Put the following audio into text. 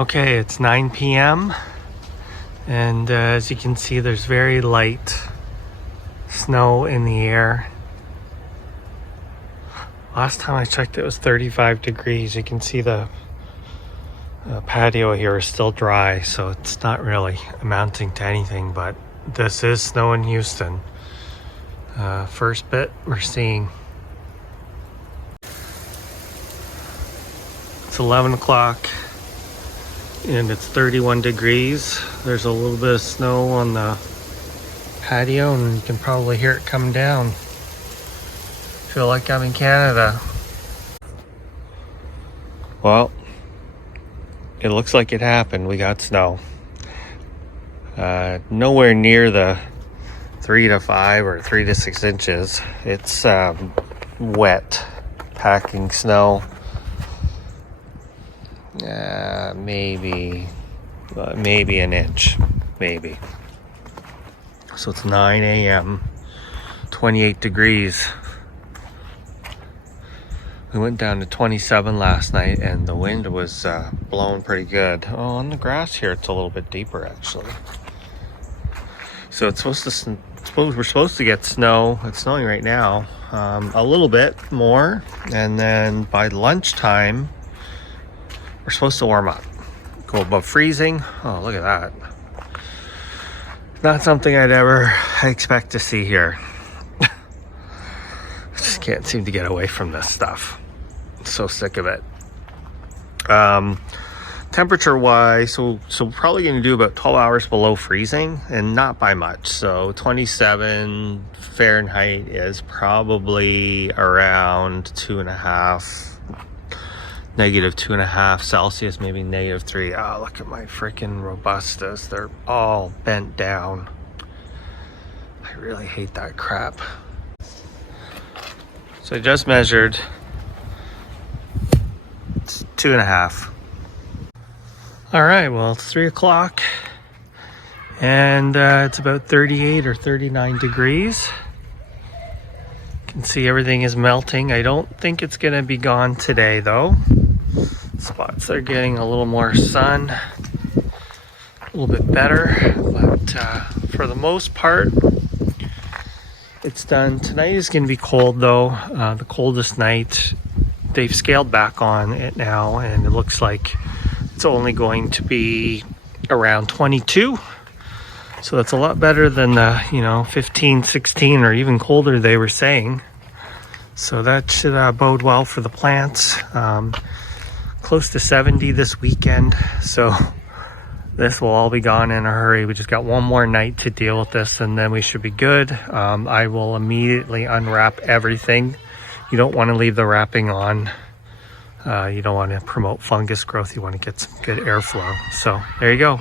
Okay, it's 9 p.m. and as you can see, there's very light snow in the air. Last time I checked, it was 35 degrees. You can see the patio here is still dry, so it's not really amounting to anything, but this is snow in Houston. First bit we're seeing. It's 11 o'clock and it's 31 degrees. There's a little bit of snow on the patio and you can probably hear it coming down. Feel like I'm in Canada. Well, it looks like it happened. We got snow. Nowhere near the 3 to 5 or 3 to 6 inches. It's wet, packing snow. Maybe an inch, maybe. So it's 9 a.m., 28 degrees. We went down to 27 last night and the wind was blowing pretty good. Oh, on the grass here, it's a little bit deeper actually. So it's we're supposed to get snow. It's snowing right now, a little bit more, and then by lunchtime we're supposed to warm up, go above freezing. Oh, look at that. Not something I'd ever expect to see here. I just can't seem to get away from this stuff. I'm so sick of it. Temperature wise, so probably going to do about 12 hours below freezing, and not by much. So 27 Fahrenheit is probably around negative 2.5 Celsius, maybe -3. Oh, look at my freaking Robustas. They're all bent down. I really hate that crap. So I just measured. It's 2.5. All right, well, it's 3 o'clock and it's about 38 or 39 degrees. You can see everything is melting. I don't think it's gonna be gone today though. Spots are getting a little more sun, a little bit better, but for the most part, it's done. Tonight is gonna be cold though, the coldest night. They've scaled back on it now and it looks like it's only going to be around 22. So that's a lot better than the 15, 16 or even colder they were saying. So that should bode well for the plants. Close to 70 this weekend. So this will all be gone in a hurry. We just got one more night to deal with this and then we should be good. I will immediately unwrap everything. You don't want to leave the wrapping on. You don't want to promote fungus growth. You want to get some good airflow. So there you go.